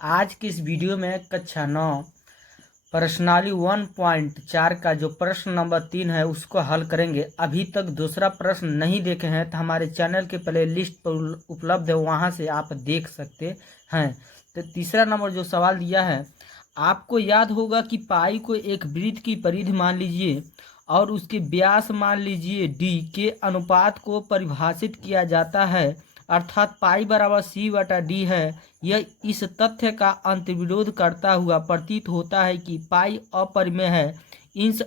आज की इस वीडियो में कक्षा 9 प्रश्नावली 1.4 का जो प्रश्न नंबर 3 है उसको हल करेंगे। अभी तक दूसरा प्रश्न नहीं देखे हैं तो हमारे चैनल के प्ले लिस्ट पर उपलब्ध है, वहां से आप देख सकते हैं। तो तीसरा नंबर जो सवाल दिया है, आपको याद होगा कि पाई को एक वृत्त की परिधि मान लीजिए और उसके व्यास मान लीजिए d के अनुपात को परिभाषित किया जाता है, अर्थात पाई बराबर सी बटा डी है। यह इस तथ्य का अंतर्विरोध करता हुआ प्रतीत होता है कि पाई अपरिमेय है। इस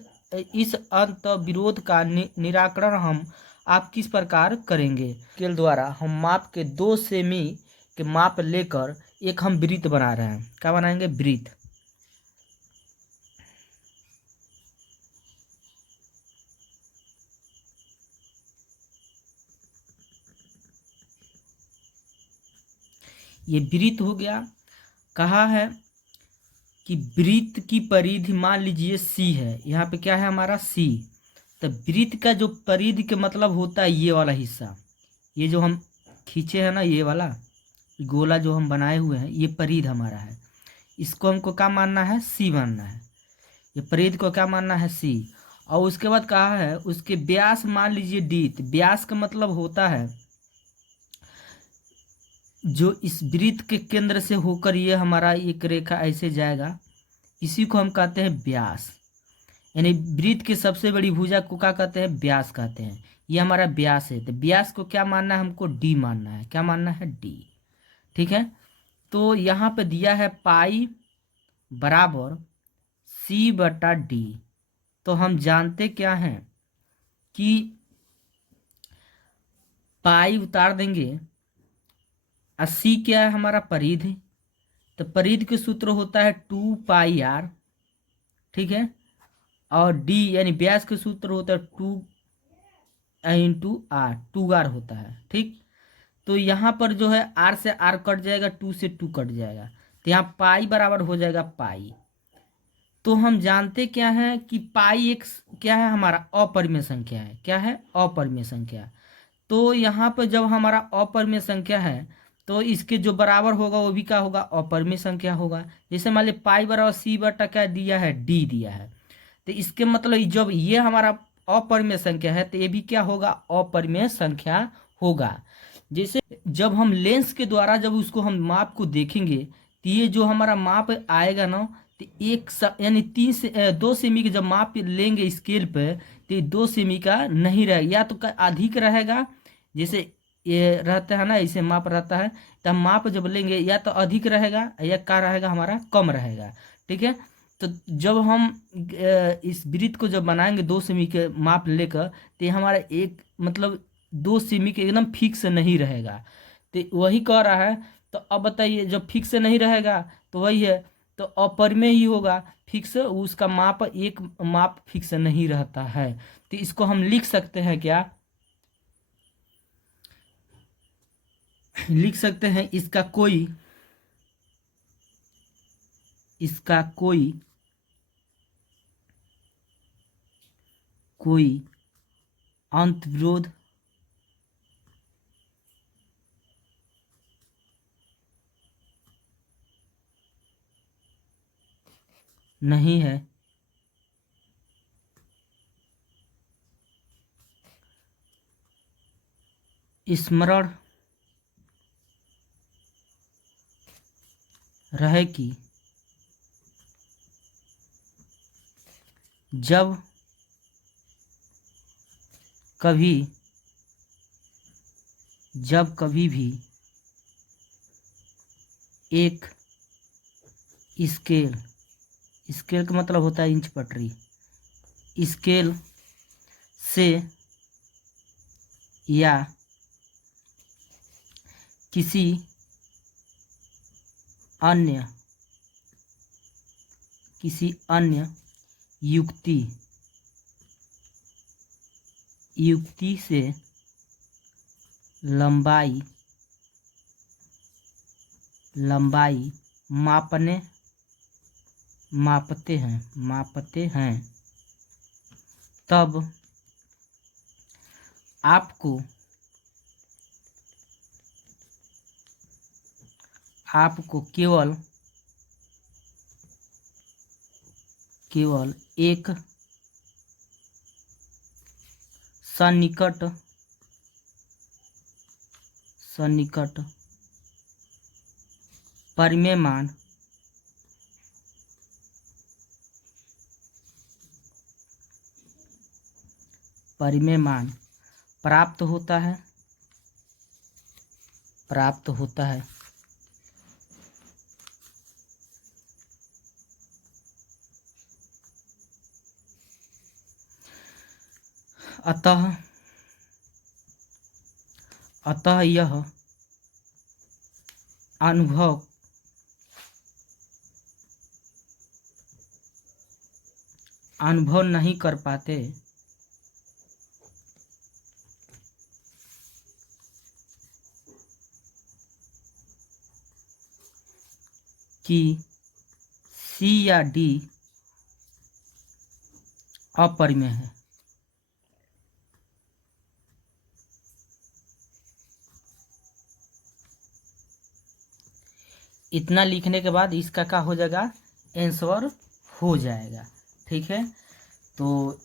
अंतर्विरोध का निराकरण आप किस प्रकार करेंगे? स्केल द्वारा हम माप के 2 सेमी के माप लेकर एक हम वृत्त बना रहे हैं। क्या बनाएंगे? वृत्त। ये वृत्त हो गया। कहा है कि वृत्त की परिधि मान लीजिए सी है। यहाँ पे क्या है हमारा? सी। तो वृत्त का जो परिधि के मतलब होता है ये वाला हिस्सा, ये जो हम खींचे हैं ना, ये वाला गोला जो हम बनाए हुए हैं, ये परिधि हमारा है। इसको हमको क्या मानना है? सी मानना है। ये परिधि को क्या मानना है? सी। और उसके बाद कहा है उसके व्यास मान लीजिए डी। तो व्यास का मतलब होता है जो इस वृत्त के केंद्र से होकर ये हमारा एक रेखा ऐसे जाएगा, इसी को हम कहते हैं व्यास। यानी वृत्त की सबसे बड़ी भुजा को क्या कहते हैं? व्यास कहते हैं। ये हमारा व्यास है। तो व्यास को क्या मानना है? हमको डी मानना है। क्या मानना है? डी। ठीक है। तो यहाँ पे दिया है पाई बराबर सी बटा डी। तो हम जानते क्या हैं कि पाई उतार देंगे, 80 क्या है हमारा? परिधि। तो परिधि के सूत्र होता है 2 पाई r। ठीक है। और डी यानी व्यास के सूत्र होता है 2 × r, 2r होता है। ठीक। तो यहाँ पर जो है r से r कट जाएगा, 2 से 2 कट जाएगा, तो यहाँ पाई बराबर हो जाएगा पाई। तो हम जानते क्या है कि पाई एक क्या है? हमारा अपरिमेय संख्या है। क्या है? अपरिमेय संख्या। तो यहाँ पर जब हमारा अपरिमेय संख्या है तो इसके जो बराबर होगा वो भी क्या होगा? अपरिमेय संख्या होगा। जैसे मान ली पाई बराबर सी बटा क्या दिया है? डी दिया है। तो इसके मतलब जब ये हमारा अपरिमेय संख्या है तो ये भी क्या होगा? अपरिमेय संख्या होगा। जैसे जब हम लेंस के द्वारा जब उसको हम माप को देखेंगे तो ये जो हमारा माप आएगा ना, तो यानी 2 सेमी के जब माप लेंगे स्केल पे तो 2 सेमी का नहीं रहेगा, या तो अधिक रहेगा। जैसे ये रहता है ना, इसे माप रहता है, तो हम माप जब लेंगे या तो अधिक रहेगा या क्या रहेगा? हमारा कम रहेगा। ठीक है। तो जब हम इस वृत्त को जब बनाएंगे 2 सेमी के माप लेकर, तो ये हमारा एक मतलब 2 सेमी के एकदम फिक्स नहीं रहेगा। तो वही कह रहा है। तो अब बताइए, जब फिक्स नहीं रहेगा तो वही है, तो अपरिमेय ही होगा। फिक्स उसका माप एक माप फिक्स नहीं रहता है। तो इसको हम लिख सकते हैं क्या? लिख सकते हैं इसका कोई अंतर्विरोध नहीं है। स्मरण रहे कि जब कभी भी एक स्केल का मतलब होता है इंच पटरी, स्केल से या किसी अन्य युक्ति से लंबाई मापते हैं, तब आपको केवल केवल एक सन्निकट परिमेयमान प्राप्त होता है अतः यह अनुभव नहीं कर पाते कि C या D अपरिमेय है। इतना लिखने के बाद इसका क्या हो जाएगा, आंसर हो जाएगा। ठीक है, तो